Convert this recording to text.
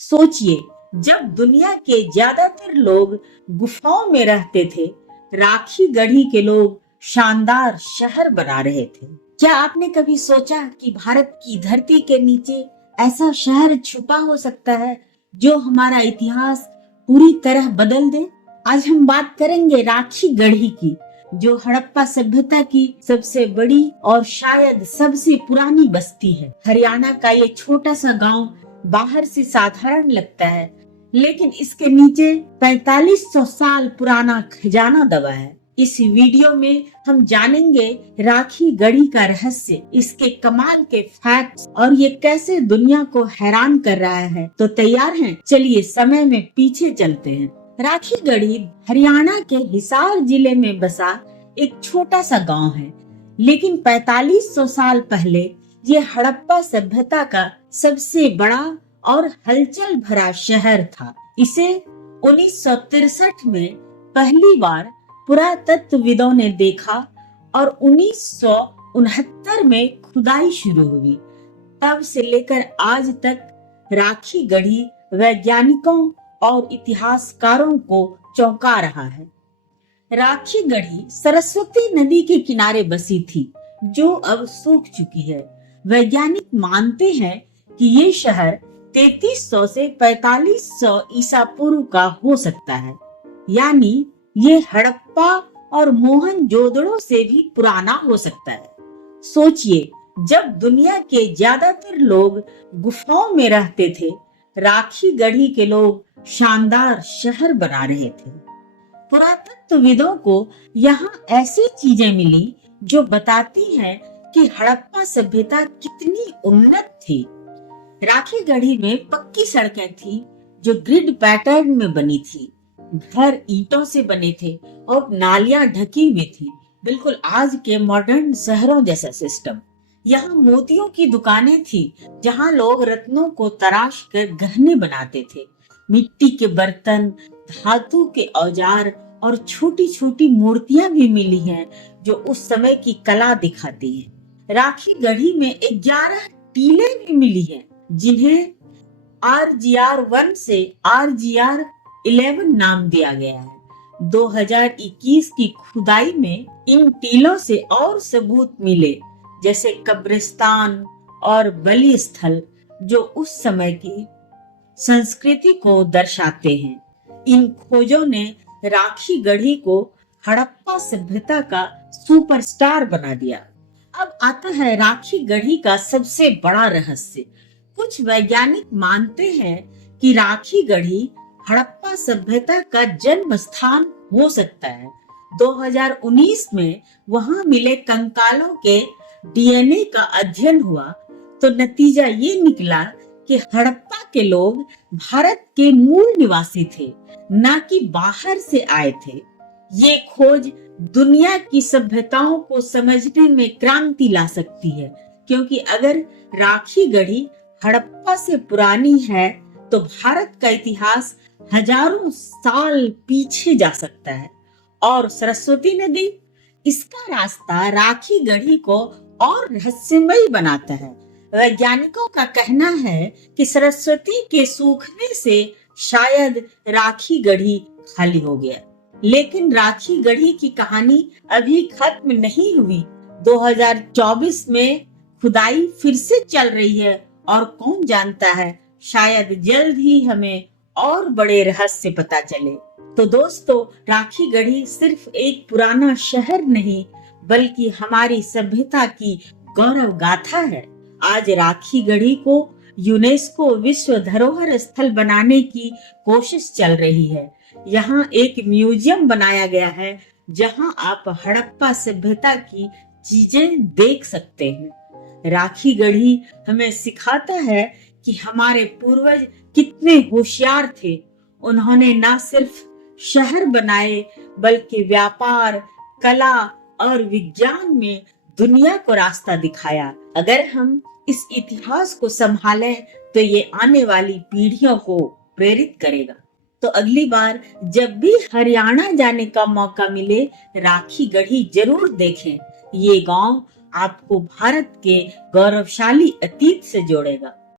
सोचिए, जब दुनिया के ज्यादातर लोग गुफाओं में रहते थे, राखी गढ़ी के लोग शानदार शहर बना रहे थे। क्या आपने कभी सोचा कि भारत की धरती के नीचे ऐसा शहर छुपा हो सकता है जो हमारा इतिहास पूरी तरह बदल दे? आज हम बात करेंगे राखी गढ़ी की, जो हड़प्पा सभ्यता की सबसे बड़ी और शायद सबसे पुरानी बस्ती है। हरियाणा का ये छोटा सा गांव बाहर से साधारण लगता है, लेकिन इसके नीचे 4500 साल पुराना खजाना दबा है। इस वीडियो में हम जानेंगे राखी गढ़ी का रहस्य, इसके कमाल के फैक्ट्स और ये कैसे दुनिया को हैरान कर रहा है। तो तैयार हैं? चलिए समय में पीछे चलते हैं। राखी गढ़ी हरियाणा के हिसार जिले में बसा एक छोटा सा गांव है, लेकिन 4500 साल पहले ये हड़प्पा सभ्यता का सबसे बड़ा और हलचल भरा शहर था। इसे 1963 में पहली बार पुरातत्वविदों ने देखा और 1969 में खुदाई शुरू हुई। तब से लेकर आज तक राखी गढ़ी वैज्ञानिकों और इतिहासकारों को चौंका रहा है। राखी गढ़ी सरस्वती नदी के किनारे बसी थी, जो अब सूख चुकी है। वैज्ञानिक मानते हैं कि ये शहर 3300 से 4500 ईसा पूर्व का हो सकता है, यानी ये हड़प्पा और मोहनजोदड़ो से भी पुराना हो सकता है। सोचिए, जब दुनिया के ज्यादातर लोग गुफाओं में रहते थे, राखी गढ़ी के लोग शानदार शहर बना रहे थे। पुरातत्वविदों को यहाँ ऐसी चीजें मिली जो बताती हैं कि हड़प्पा सभ्यता कितनी उन्नत थी। राखी गढ़ी में पक्की सड़कें थी जो ग्रिड पैटर्न में बनी थी। घर ईंटों से बने थे और नालियां ढकी हुई थी, बिल्कुल आज के मॉडर्न शहरों जैसा सिस्टम। यहाँ मोतियों की दुकानें थी, जहाँ लोग रत्नों को तराश कर गहने बनाते थे। मिट्टी के बर्तन, धातु के औजार और छोटी छोटी मूर्तियां भी मिली हैं, जो उस समय की कला दिखाती हैं। राखी गढ़ी में 11 टीले भी मिली हैं, जिन्हें RGR1 से RGR11 नाम दिया गया है। 2021 की खुदाई में इन टीलों से और सबूत मिले, जैसे कब्रिस्तान और बलि स्थल, जो उस समय की संस्कृति को दर्शाते हैं। इन खोजों ने राखी गढ़ी को हड़प्पा सभ्यता का सुपरस्टार बना दिया। अब आता है राखी गढ़ी का सबसे बड़ा रहस्य। कुछ वैज्ञानिक मानते हैं कि राखी गढ़ी हड़प्पा सभ्यता का जन्म स्थान हो सकता है। 2019 में वहां मिले कंकालों के DNA का अध्ययन हुआ, तो नतीजा ये निकला कि हड़प्पा के लोग भारत के मूल निवासी थे, न कि बाहर से आए थे। ये खोज दुनिया की सभ्यताओं को समझने में क्रांति ला सकती है, क्योंकि अगर राखी गढ़ी हड़प्पा से पुरानी है, तो भारत का इतिहास हजारों साल पीछे जा सकता है। और सरस्वती नदी, इसका रास्ता राखी गढ़ी को और रहस्यमयी बनाता है। वैज्ञानिकों का कहना है कि सरस्वती के सूखने से शायद राखी गढ़ी खाली हो गया, लेकिन राखी गढ़ी की कहानी अभी खत्म नहीं हुई। 2024 में खुदाई फिर से चल रही है और कौन जानता है, शायद जल्द ही हमें और बड़े रहस्य पता चले। तो दोस्तों, राखी गढ़ी सिर्फ एक पुराना शहर नहीं, बल्कि हमारी सभ्यता की गौरव गाथा है। आज राखी गढ़ी को यूनेस्को विश्व धरोहर स्थल बनाने की कोशिश चल रही है। यहाँ एक म्यूजियम बनाया गया है, जहाँ आप हड़प्पा सभ्यता की चीजें देख सकते हैं। राखी गढ़ी हमें सिखाता है कि हमारे पूर्वज कितने होशियार थे। उन्होंने न सिर्फ शहर बनाए, बल्कि व्यापार, कला और विज्ञान में दुनिया को रास्ता दिखाया। अगर हम इस इतिहास को संभालें, तो ये आने वाली पीढ़ियों को प्रेरित करेगा। तो अगली बार जब भी हरियाणा जाने का मौका मिले, राखी गढ़ी जरूर देखें। ये गांव आपको भारत के गौरवशाली अतीत से जोड़ेगा।